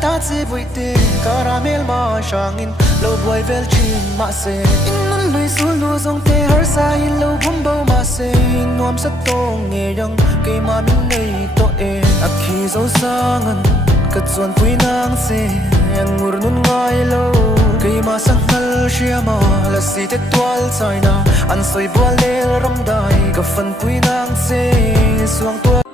ta chỉ vui tê caramel mà sangin lâu boy vel chin mà se in nun lui sul nu zong te har sa in lâu bum bao mà se nuam sa to nghe yang cây mà min nei to e akhi zo sangan kat chuan pui nang se ang ngur nun ngai lo cây mà sang nal shiama la si te twal china an soi bua le ram dai ka fan pui nang se suang to